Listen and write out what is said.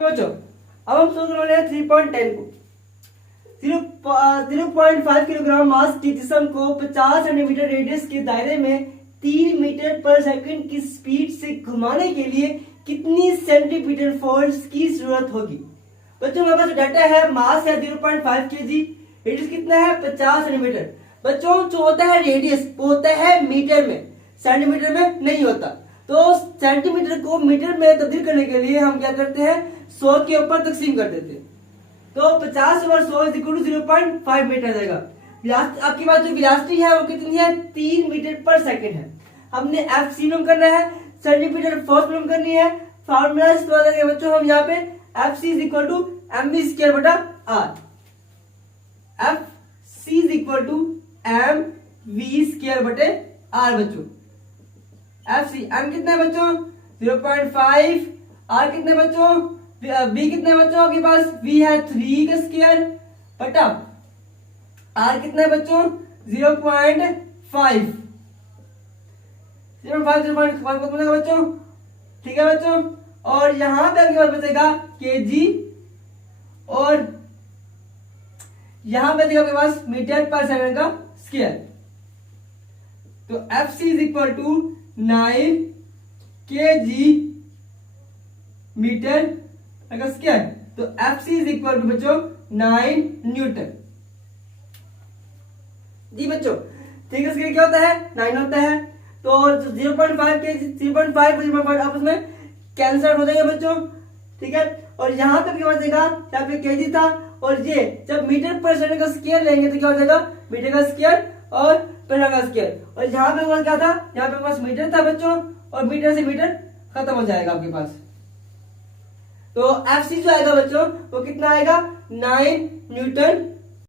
बच्चों अब हम सोच रहे हैं 3.10 को 0.5 किलोग्राम मास के जिस्म को 50 सेंटीमीटर रेडियस के दायरे में 3 मीटर पर सेकंड की स्पीड से घुमाने के लिए कितनी सेंटीमीटर फोर्स की जरूरत होगी। बच्चों हमारे पास डाटा है, मास है 0.5 केजी, रेडियस कितना है 50 सेंटीमीटर। बच्चों जो होता है रेडियस वो होता है मीटर में, सेंटीमीटर में नहीं होता। तो सेंटीमीटर को मीटर में तब्दील करने के लिए हम क्या करते हैं, 100 के ऊपर तकसीम कर देते हैं। तो 50 over 100 is equal to 0.5 metre आ जाएगा। आपके पास जो वेलोसिटी है वो कितनी है, 3 मीटर पर सेकंड है। हमने एफ सी मालूम करना है, सेंटीमीटर फोर्स मालूम करनी है। फार्मूला इस्तेमाल करेंगे बच्चों हम यहाँ पे F C is equal to M V square बटा R. F C is equal to M V square बटे आर। बच्चों एफ सी एम कितना है बच्चों 0.5, आर कितने बच्चों, बी कितने बच्चों आपके पास, बी है 3 का स्क्वायर बटा आर कितना है बच्चों 0.5 बच्चों। ठीक है बच्चों, और यहां पे आपके पास बचेगा केजी और यहां पे देखो आपके पास मीटर पर सेकंड का स्क्वायर। तो f C is equal to 9 kg metre का स्क्वायर। तो f C is equal to बच्चों 9 न्यूटन। जी बच्चों ठीक है, स्क्वायर क्या होता है 9 होता है। तो 0.5 के 0.5 आपस में कैंसिल हो जाएगा बच्चों। ठीक है, और यहाँ पे क्या बचेगा, यहाँ पे केजी था और ये जब मीटर पर सेकंड का स्क्वायर लेंगे तो क्या हो जाएगा मीटर का स्क्वायर और पर का स्क्वायर। और यहाँ पे क्या था, यहाँ पे पास मीटर था बच्चों और मीटर से मीटर खत्म हो जाएगा आपके पास। तो एफ सी जो आएगा बच्चों वो कितना आएगा 9 न्यूटन